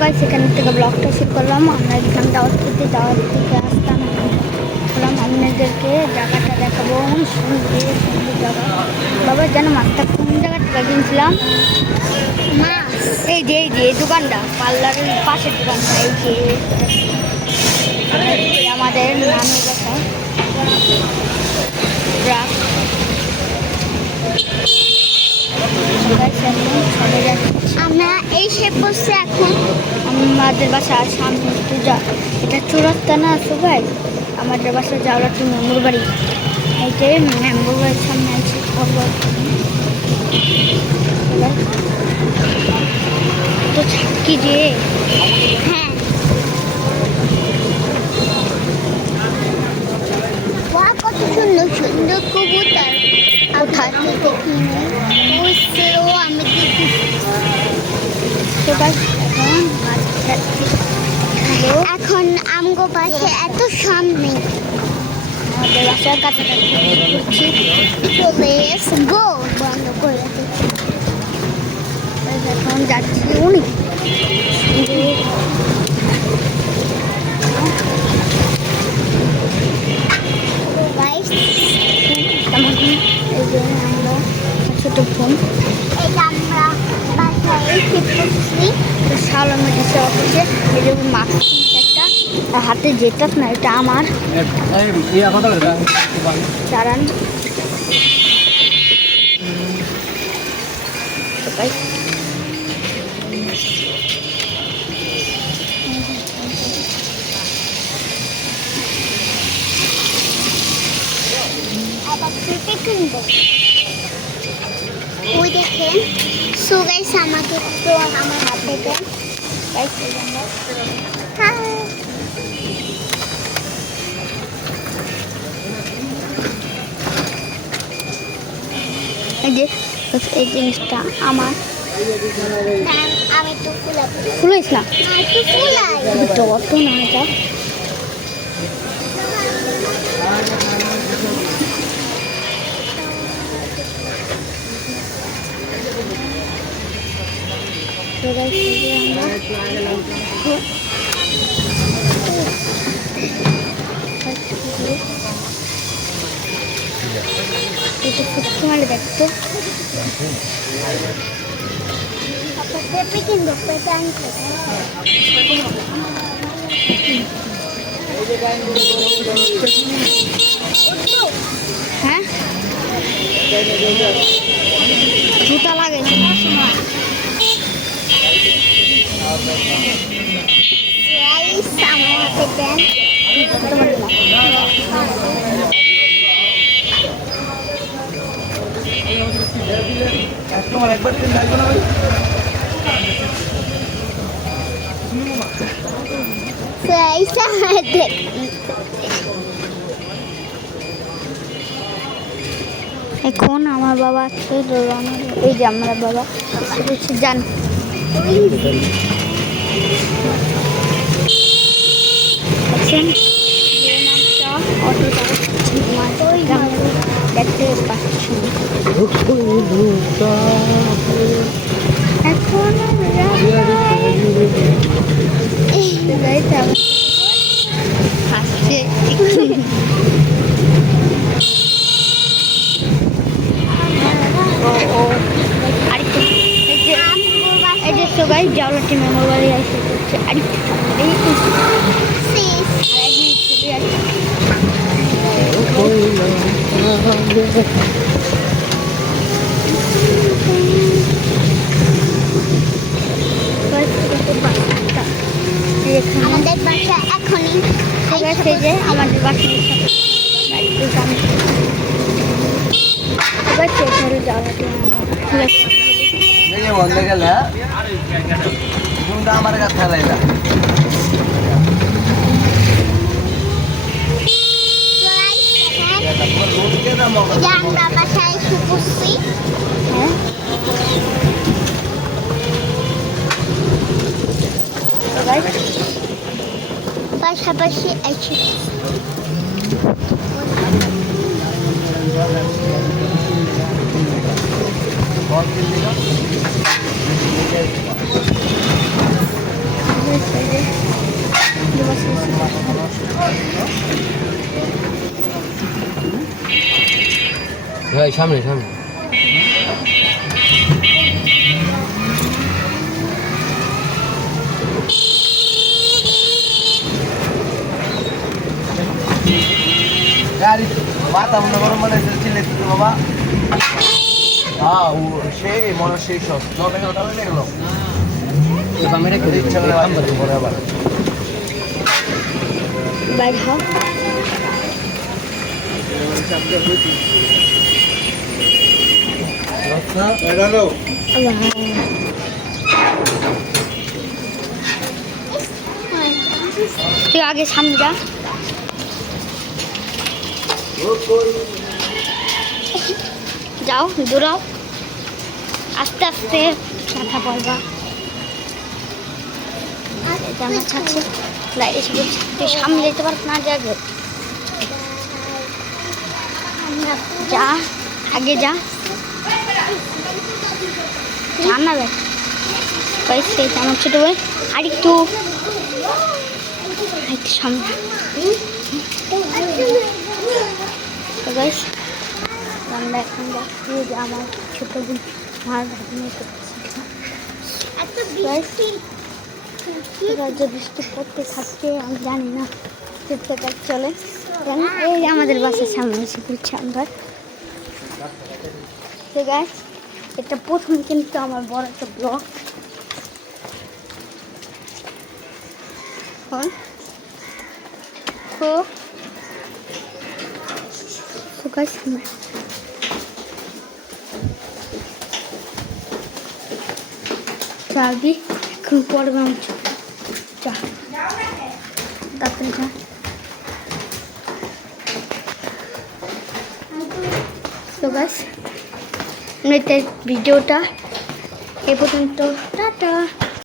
Guys এখান থেকে ব্লগটা শুরু করলাম। আমরা এখান দাওয়াত করতে যাওয়ার থেকে আসতাম বললাম আপনাদেরকে জায়গাটা দেখাবো। সুন্দর সুন্দর জায়গা। বাবা যেন মাছটা কোন জায়গা থেকে কিনছিলাম মাছ, এই যে এই দোকানটা পার্লারের পাশের দোকানটা, এই যে আমাদের নানুর বাসা। আমরা এই সে বসে এখন আমাদের বাসার সামনে একটু যা, এটা চুরাস্তা না সবাই, আমাদের বাসা যাওয়ার একটু মেম্বর বাড়ি, এই যে মেম্বর বাড়ির সামনে আছে তো ছাকি যে। হ্যাঁ কত সুন্দর সুন্দর কবুতর। কোথায় আমি এখন আমগো পাশে এত সামনে আমাদের বাসার কাছাকাছি গো বন্ধ করে এখন যাচ্ছি উনি ছোট ফোন আমরা সালামে দিতে অফিসে এই যে মাছ একটা হাতে যেটা না এটা আমার চারান ওই দেখেন সো গাইস আমাকে তো আমার হাত থেকে এই যে এই জিনিসটা আমার আমি তো ফুলাইছিলাম অত না যা এটা ফুটতে মানে দেখতো পেঁপে কিনবো, পেঁপে আনতে হ্যাঁ জুতা লাগে আমার হাতে দেন এখন আমার বাবা আছে এই যে আমার বাবা যান দেখতে পাচ্ছি এখন হাসছে এই যে সবাই জাওলাটি মেমোর বাড়ি আসে আমাদের বাসা এখনই যে আমাদের বাসার বন্ধ গেলে আমার কাছে আমরা বাসায় এসে বসছি পাশাপাশি এসে ভাই সামনে সামনে গাড়ি বাতাবরণ গরম মানে চিল্লে বাবা হ্যাঁ ও সেই মনে সেই সব জল গেল তাহলে গেল ক্যামেরা করে ইচ্ছা করে পরে আবার বাইর হও তুই আগে সামনে যা যাও দৌড়াও আস্তে আস্তে মাথা পড়বা জামা ছাড়ছে এসে বলছি তুই সামনে যেতে পারছ না যাবে যা আগে যা জানাবে সেই আমার ছোটো ভাই আরেকটু সামনে আমরা এখন দেখছি যে আমার ছোটো বোন মার ভাগ্নে করছে যে বৃষ্টি পড়তে থাকছে আমি জানি না চিত্রকার চলে কেন এই আমাদের বাসার সামনে এসে পড়ছে আমরা ঠিক আছে এটা প্রথম কিন্তু আমার বড় একটা ব্লগ যাবি এখন পড়বে আমার যা তাড়াতাড়ি যা তো গাইস ভিডিওটা এ পর্যন্ত টাটা।